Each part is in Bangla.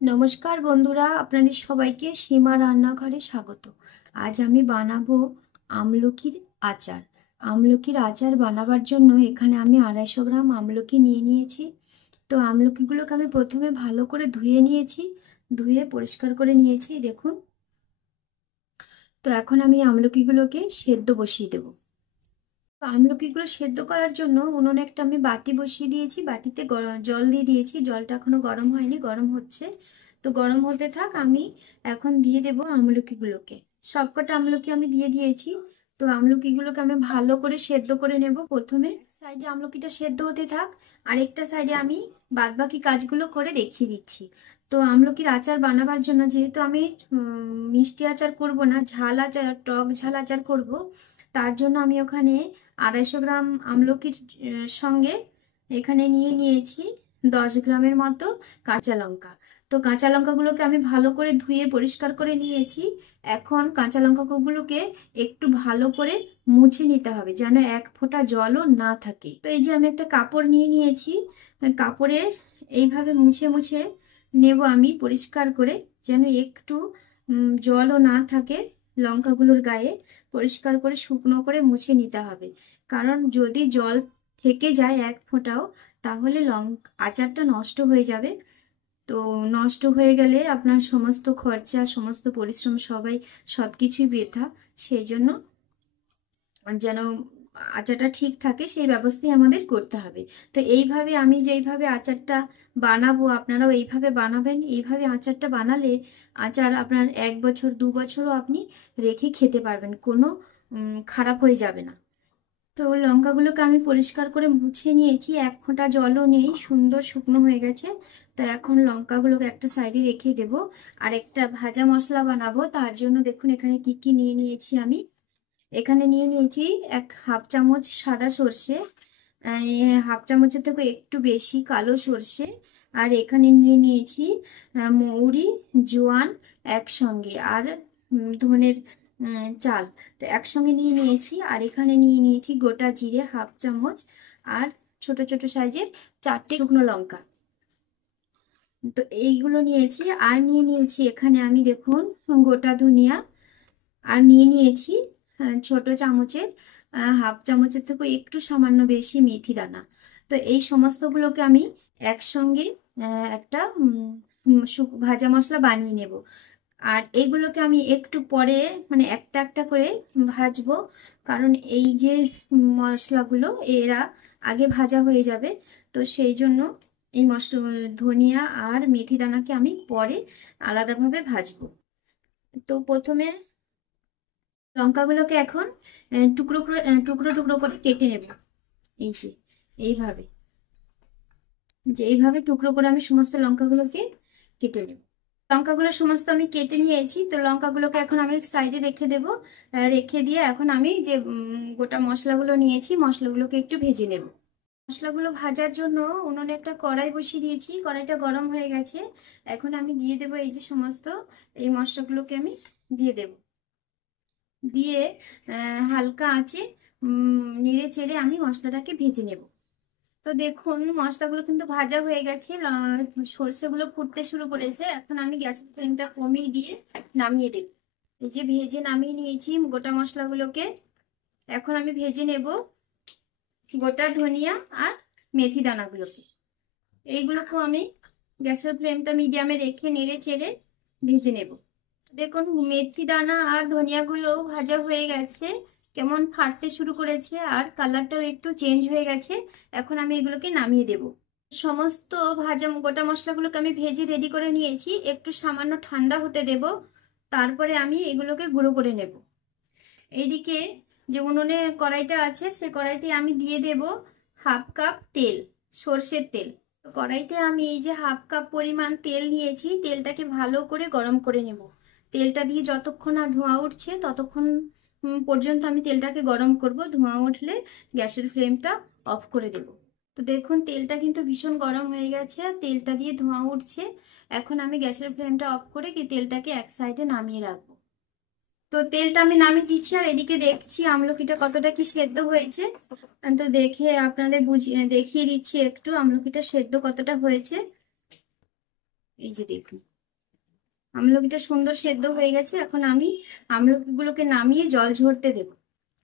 নমস্কার বন্ধুরা, আপনাদের সবাইকে সীমা রান্নাঘরে স্বাগত। আজ আমি বানাবো আমলকির আচার। আমলকির আচার বানাবার জন্য এখানে আমি 250 গ্রাম আমলকি নিয়ে নিয়েছি। তো আমলকিগুলোকে আমি প্রথমে ভালো করে ধুয়ে নিয়েছি, ধুয়ে পরিষ্কার করে নিয়েছি দেখুন। তো এখন আমি আমলকিগুলোকে সেদ্ধ বসিয়ে দেবো। তো আমলকিগুলো সেদ্ধ করার জন্য উনুনে একটা আমি বাটি বসিয়ে দিয়েছি, বাটিতে জল দিয়ে দিয়েছি। জলটা এখনো গরম হয়নি, গরম হচ্ছে। তো গরম হতে থাক, আমি এখন দিয়ে দেবো আমলকিগুলোকে। সবকটা আমলকি আমি দিয়ে দিয়েছি। তো আমলকিগুলোকে আমি ভালো করে সেদ্ধ করে নেব। প্রথমে সাইডে আমলকিটা সেদ্ধ হতে থাক, আরেকটা সাইডে আমি বাদবাকি কাজগুলো করে দেখিয়ে দিচ্ছি। তো আমলকির আচার বানাবার জন্য, যেহেতু আমি মিষ্টি আচার করব না, ঝাল আচার, টক ঝাল আচার করব, তার জন্য আমি ওখানে 250 গ্রাম আমলকির সঙ্গে এখানে নিয়ে নিয়েছি 10 গ্রামের মতো কাঁচা লঙ্কা। তো কাঁচা লঙ্কাগুলোকে আমি ভালো করে ধুয়ে পরিষ্কার করে নিয়েছি। এখন কাঁচা লঙ্কাগুলোকে একটু ভালো করে মুছে নিতে হবে, যেন এক ফোঁটা জলও না থাকে। তো এই যে আমি একটা কাপড় নিয়ে নিয়েছি, কাপড়ে এইভাবে মুছে মুছে নেব আমি পরিষ্কার করে, যেন একটু জলও না থাকে লঙ্কাগুলোর গায়ে। পরিষ্কার করে শুকনো করে মুছে নিতে হবে, কারণ যদি জল থেকে যায় এক ফোঁটাও, তাহলে আচারটা নষ্ট হয়ে যাবে। তো নষ্ট হয়ে গেলে আপনার সমস্ত খরচা, সমস্ত পরিশ্রম সবকিছুই বৃথা। সেই জন্য যেন আচারটা ঠিক থাকে, সেই ব্যবস্থাই আমাদের করতে হবে। তো এইভাবে আমি যেইভাবে আচারটা বানাবো, আপনারাও এইভাবে বানাবেন। এইভাবে আচারটা বানালে আচার আপনার 1 বছর 2 বছরও আপনি রেখে খেতে পারবেন, কোনো খারাপ হয়ে যাবে না। তো লঙ্কাগুলোকে আমি পরিষ্কার করে মুছে নিয়েছি, এক ফোঁটা জলও নেই, সুন্দর শুকনো হয়ে গেছে। তো এখন লঙ্কাগুলোকে একটা সাইডে রেখে দেব। আর একটা ভাজা মশলা বানাবো, তার জন্য দেখুন এখানে কি কি নিয়ে নিয়েছি আমি। এখানে নিয়ে নিয়েছি 1/2 চামচ সাদা সর্ষে, 1/2 চামচের থেকে একটু বেশি কালো সর্ষে। আর এখানে নিয়ে নিয়েছি মৌরি, জোয়ান একসঙ্গে, আর ধনের চাল, তো একসঙ্গে নিয়ে নিয়েছি। আর এখানে নিয়ে নিয়েছি গোটা জিরে 1/2 চামচ, আর ছোট ছোট সাইজের 4টে শুকনো লঙ্কা। তো এইগুলো নিয়েছি। আর নিয়ে নিয়েছি এখানে আমি দেখুন গোটা ধনিয়া। আর নিয়ে নিয়েছি ছোট চামচের 1/2 চামচের থেকে একটু সামান্য বেশি মেথি দানা। তো এই সমস্তগুলোকে আমি একসঙ্গে একটা ভাজা মশলা বানিয়ে নেব। আর এইগুলোকে আমি একটু পরে, মানে একটা একটা করে ভাজবো, কারণ এই যে মশলাগুলো এরা আগে ভাজা হয়ে যাবে। তো সেই জন্য এই মশলা, ধনিয়া আর মেথি দানাকে আমি পরে আলাদাভাবে ভাজবো। তো প্রথমে লঙ্কাগুলোকে এখন টুকরো করে টুকরো টুকরো করে কেটে নেব। এই যে এইভাবে, এইভাবে টুকরো করে আমি সমস্ত লঙ্কাগুলোকে কেটে নেব। লঙ্কাগুলো সমস্ত আমি কেটে নিয়েছি। তো লঙ্কাগুলোকে এখন আমি সাইডে রেখে দেব। রেখে দিয়ে এখন আমি যে গোটা মশলাগুলো নিয়েছি, মশলাগুলোকে একটু ভেজে নেব। মশলাগুলো ভাজার জন্য উনুনে একটা কড়াই বসিয়ে দিয়েছি, কড়াইটা গরম হয়ে গেছে। এখন আমি দিয়ে দেব এই যে সমস্ত এই মশলাগুলোকে আমি দিয়ে দেব। দিয়ে হালকা আঁচে নেড়ে চেড়ে আমি মশলাটাকে ভেজে নেব। তো দেখুন মশলাগুলো কিন্তু ভাজা হয়ে গেছে, সর্ষেগুলো ফুটতে শুরু করেছে। এখন আমি গ্যাসের ফ্লেমটা কমিয়ে দিয়ে নামিয়ে দেব। এই যে ভেজে নামিয়ে নিয়েছি গোটা মশলাগুলোকে। এখন আমি ভেজে নেব গোটা ধনিয়া আর মেথি দানাগুলোকে। এইগুলোকেও আমি গ্যাসের ফ্লেমটা মিডিয়ামে রেখে নেড়ে চেড়ে ভেজে নেব। দেখুন মেথি দানা আর ধনিয়াগুলো ভাজা হয়ে গেছে, কেমন ফাটতে শুরু করেছে, আর কালারটাও একটু চেঞ্জ হয়ে গেছে। এখন আমি এগুলোকে নামিয়ে দেব। সমস্ত ভাজা গোটা মশলাগুলোকে আমি ভেজে রেডি করে নিয়েছি, একটু সামান্য ঠান্ডা হতে দেব, তারপরে আমি এগুলোকে গুঁড়ো করে নেব। এইদিকে যে উনুনে কড়াইটা আছে, সে কড়াইতে আমি দিয়ে দেব 1/2 কাপ তেল, সর্ষের তেল। তো কড়াইতে আমি এই যে 1/2 কাপ পরিমাণ তেল নিয়েছি, তেলটাকে ভালো করে গরম করে নেব। তেলটা দিয়ে যতক্ষণ না ধোঁয়া উঠছে ততক্ষণ পর্যন্ত আমি তেলটাকে গরম করব। ধোঁয়া উঠলে গ্যাসের ফ্লেমটা অফ করে দেব। তো দেখুন তেলটা কিন্তু ভীষণ গরম হয়ে গেছে, তেলটা দিয়ে ধোঁয়া উঠছে। এখন আমি গ্যাসের ফ্লেমটা অফ করে তেলটাকে এক সাইডে নামিয়ে রাখবো। তো তেলটা আমি নামিয়ে দিচ্ছি, আর এদিকে দেখছি আমলকিটা কতটা কি সেদ্ধ হয়েছে। তো দেখে আপনাদের দেখিয়ে দিচ্ছি একটু আমলকিটা সেদ্ধ কতটা হয়েছে। এই যে দেখুন আমলকিটা সুন্দর সেদ্ধ হয়ে গেছে। এখন আমি আমলকিগুলোকে নামিয়ে জল ঝরতে দেবো।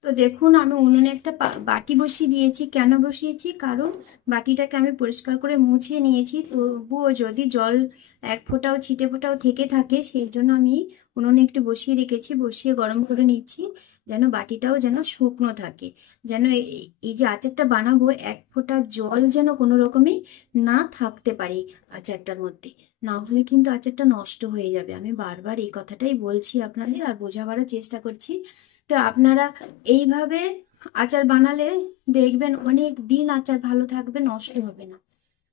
তো দেখুন আমি উনুনে একটা বাটি বসিয়ে দিয়েছি। কেন বসিয়েছি? কারণ বাটিটাকে আমি পরিষ্কার করে মুছে নিয়েছি, তবুও যদি জল এক ফোঁটাও ছিটে ফোঁটাও থেকে থাকে সেই জন্য আমি উনুনে একটু বসিয়ে রেখেছি, বসিয়ে গরম করে নিচ্ছি, যেন বাটিটাও যেন শুকনো থাকে, যেন এই যে আচারটা বানাবো এক ফোঁটা জল যেন কোনো রকমই না থাকতে পারে আচারটার মধ্যে, না হলে কিন্তু আচারটা নষ্ট হয়ে যাবে। আমি বারবার এই কথাটাই বলছি আপনাদের আর বোঝাবার চেষ্টা করছি। তো আপনারা এইভাবে আচার বানালে দেখবেন অনেক দিন আচার ভালো থাকবে, নষ্ট হবে না।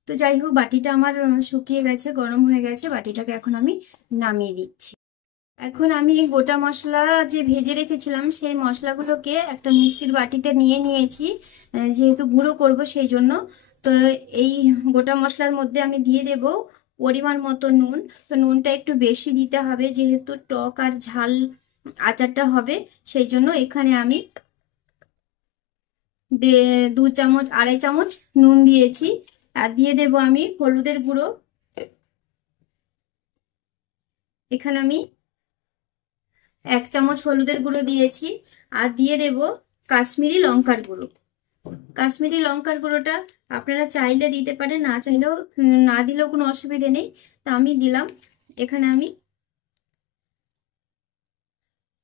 তো যাই হোক, বাটিটা আমার শুকিয়ে গেছে, গরম হয়ে গেছে, বাটিটাকে এখন আমি নামিয়ে দিচ্ছি। এখন আমি গোটা মশলা যে ভেজে রেখেছিলাম সেই মশলাগুলোকে একটা মিক্সির বাটিতে নিয়ে নিয়েছি, যেহেতু গুঁড়ো করব সেই জন্য। তো এই গোটা মশলার মধ্যে আমি দিয়ে দেব পরিমাণ মতো নুন। তো নুনটা একটু বেশি দিতে হবে, যেহেতু টক আর ঝাল আচারটা হবে, সেই জন্য এখানে আমি 2 চামচ 2.5 চামচ নুন দিয়েছি। আর দিয়ে দেব আমি হলুদের গুঁড়ো। এখানে আমি 1 চামচ হলুদের গুঁড়ো দিয়েছি। আর দিয়ে দেব কাশ্মীরি লঙ্কার গুঁড়ো। কাশ্মীরি লঙ্কার গুঁড়োটা আপনারা চাইলে দিতে পারেন, না চাইলেও না দিলেও কোনো অসুবিধে নেই। তা আমি দিলাম। এখানে আমি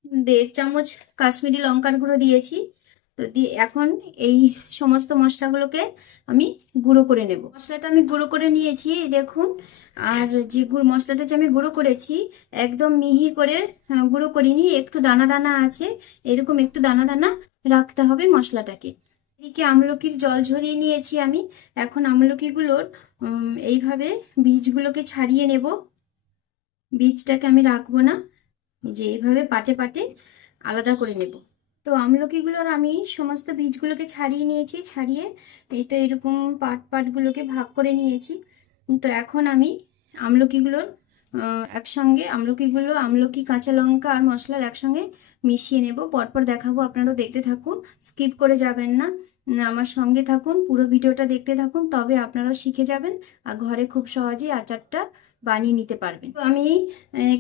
1.5 চামচ কাশ্মীরি লঙ্কার গুঁড়ো দিয়েছি। তো দিয়ে এখন এই সমস্ত মশলাগুলোকে আমি গুঁড়ো করে নেব। মশলাটা আমি গুঁড়ো করে নিয়েছি দেখুন। আর যে মশলাটা যে আমি গুঁড়ো করেছি একদম মিহি করে গুঁড়ো করিনি, একটু দানা দানা আছে, এরকম একটু দানা দানা রাখতে হবে মশলাটাকে। এদিকে আমলকির জল ঝরিয়ে নিয়েছি আমি। এখন আমলকিগুলোর এইভাবে বীজগুলোকে ছাড়িয়ে নেব। বীজটাকে আমি রাখবো না, যে এইভাবে পাটে পাটে আলাদা করে নেব। তো আমলকিগুলোর আমি সমস্ত বীজগুলোকে ছাড়িয়ে নিয়েছি, ছাড়িয়ে এই তো এরকম পাটগুলোকে ভাগ করে নিয়েছি। তো এখন আমি আমলকিগুলোর একসঙ্গে আমলকি কাঁচা লঙ্কা আর মশলার একসঙ্গে মিশিয়ে নেব। পরপর দেখাবো, আপনারাও দেখতে থাকুন, স্কিপ করে যাবেন না, আমার সঙ্গে থাকুন, পুরো ভিডিওটা দেখতে থাকুন, তবে আপনারাও শিখে যাবেন আর ঘরে খুব সহজেই আচারটা বানিয়ে নিতে পারবেন। তো আমি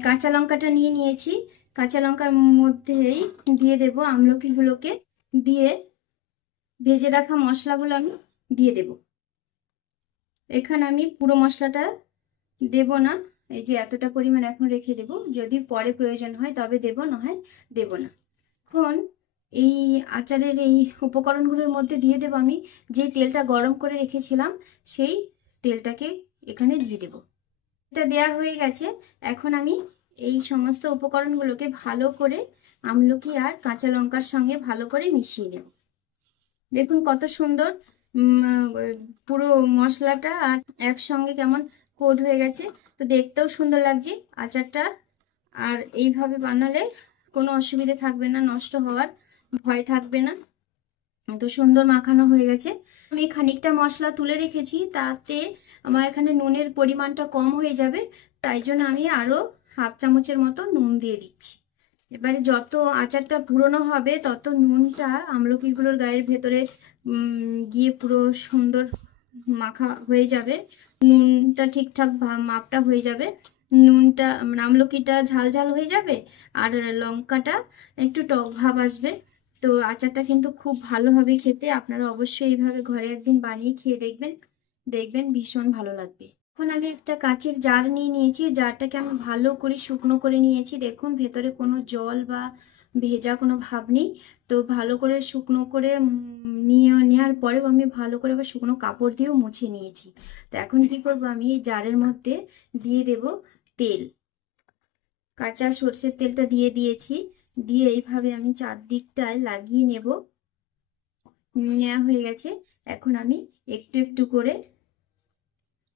কাঁচা লঙ্কাটা নিয়ে নিয়েছি। কাঁচা লঙ্কার মধ্যেই দিয়ে দেব আমলকিগুলোকে, দিয়ে ভেজে রাখা মশলাগুলো আমি দিয়ে দেব। এখানে আমি পুরো মশলাটা দেব না, এই যে এতটা পরিমাণ এখন রেখে দেব, যদি পরে প্রয়োজন হয় তবে দেব, না হয় দেব না। এখন এই আচারের এই উপকরণগুলোর মধ্যে দিয়ে দেব আমি যে তেলটা গরম করে রেখেছিলাম, সেই তেলটাকে এখানে দিয়ে দেব। এটা দেয়া হয়ে গেছে। এখন আমি এই সমস্ত উপকরণগুলোকে ভালো করে আমলকি আর কাঁচা লঙ্কার সঙ্গে ভালো করে মিশিয়ে নেব। দেখুন কত সুন্দর পুরো মশলাটা আর একসঙ্গে কেমন কোট হয়ে গেছে। তো দেখতেও সুন্দর লাগছে আচারটা। আর এইভাবে বানালে কোনো অসুবিধে থাকবে না, নষ্ট হওয়ার ভয় থাকবে না। তো সুন্দর মাখানো হয়ে গেছে। আমি খানিকটা মশলা তুলে রেখেছি, তাতে আমার এখানে নুনের পরিমাণটা কম হয়ে যাবে, তাই জন্য আমি আরও 1/2 চামচের মতো নুন দিয়ে দিচ্ছি। এবারে যত আচারটা পুরনো হবে তত নুনটা আমলকিগুলোর গায়ের ভেতরে গিয়ে পুরো সুন্দর মাখা হয়ে যাবে, নুনটা ঠিকঠাক মাপটা হয়ে যাবে, নুনটা আমলকিটা ঝাল ঝাল হয়ে যাবে আর লঙ্কাটা একটু টক ভাব আসবে। তো আচারটা কিন্তু খুব ভালো হবে খেতে। আপনারা অবশ্যই এইভাবে ঘরে একদিন বানিয়ে খেয়ে দেখবেন, দেখবেন ভীষণ ভালো লাগবে। এখন আমি একটা কাচের জার নিয়ে নিয়েছি, জারটাকে আমি ভালো করে শুকনো করে নিয়েছি। দেখুন ভেতরে কোনো জল বা ভেজা কোনো ভাব নেই। তো ভালো করে শুকনো করে নেওয়ার পরেও আমি ভালো করে আবার শুকনো কাপড় দিয়েও মুছে নিয়েছি। তো এখন কি করব, আমি এই জারের মধ্যে দিয়ে দেব তেল। কাঁচা সর্ষের তেলটা দিয়ে দিয়েছি, দিয়ে এইভাবে আমি চারদিকটায় লাগিয়ে নেব। নেওয়া হয়ে গেছে। এখন আমি একটু একটু করে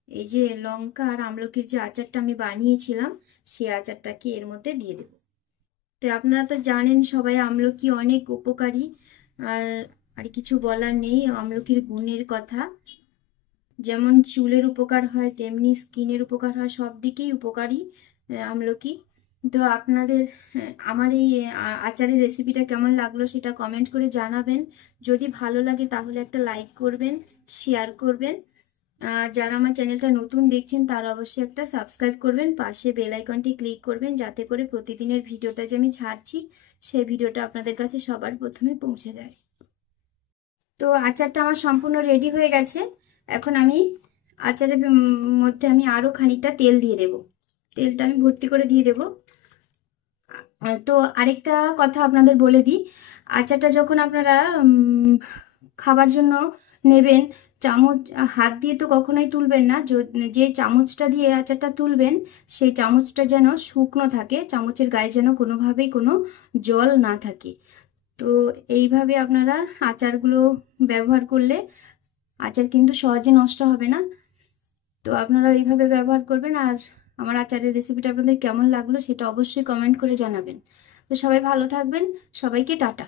এই যে লঙ্কা আর আমলকির যে আচারটা আমি বানিয়েছিলাম সেই আচারটাকে এর মধ্যে দিয়ে দেব। তো আপনারা তো জানেন সবাই আমলকি অনেক উপকারী, আর আর কিছু বলার নেই আমলকির গুণের কথা। যেমন চুলের উপকার হয় তেমনি স্কিনের উপকার হয়, সব দিকেই উপকারী আমলকি। তো আপনাদের আমার এই আচারের রেসিপিটা কেমন লাগলো সেটা কমেন্ট করে জানাবেন। যদি ভালো লাগে তাহলে একটা লাইক করবেন, শেয়ার করবেন। যারা আমার চ্যানেলটা নতুন দেখছেন তারা অবশ্যই একটা সাবস্ক্রাইব করবেন, পাশে বেল আইকনটি ক্লিক করবেন, যাতে করে প্রতিদিনের ভিডিওটা যে আমি ছাড়ছি সেই ভিডিওটা আপনাদের কাছে সবার প্রথমে পৌঁছে যায়। তো আচারটা আমার সম্পূর্ণ রেডি হয়ে গেছে। এখন আমি আচারের মধ্যে আমি আরও খানিকটা তেল দিয়ে দেব। তেলটা আমি ভর্তি করে দিয়ে দেব। তো আরেকটা কথা আপনাদের বলে দিই, আচারটা যখন আপনারা খাবার জন্য নেবেন, চামচ হাত দিয়ে তো কখনোই তুলবেন না। যে চামচটা দিয়ে আচারটা তুলবেন সেই চামচটা যেন শুকনো থাকে, চামচের গায়ে যেন কোনোভাবেই কোনো জল না থাকে। তো এইভাবে আপনারা আচারগুলো ব্যবহার করলে আচার কিন্তু সহজে নষ্ট হবে না। তো আপনারা এইভাবে ব্যবহার করবেন। আর আমার আচারের রেসিপিটা আপনাদের কেমন লাগলো সেটা অবশ্যই কমেন্ট করে জানাবেন। তো সবাই ভালো থাকবেন, সবাইকে টাটা।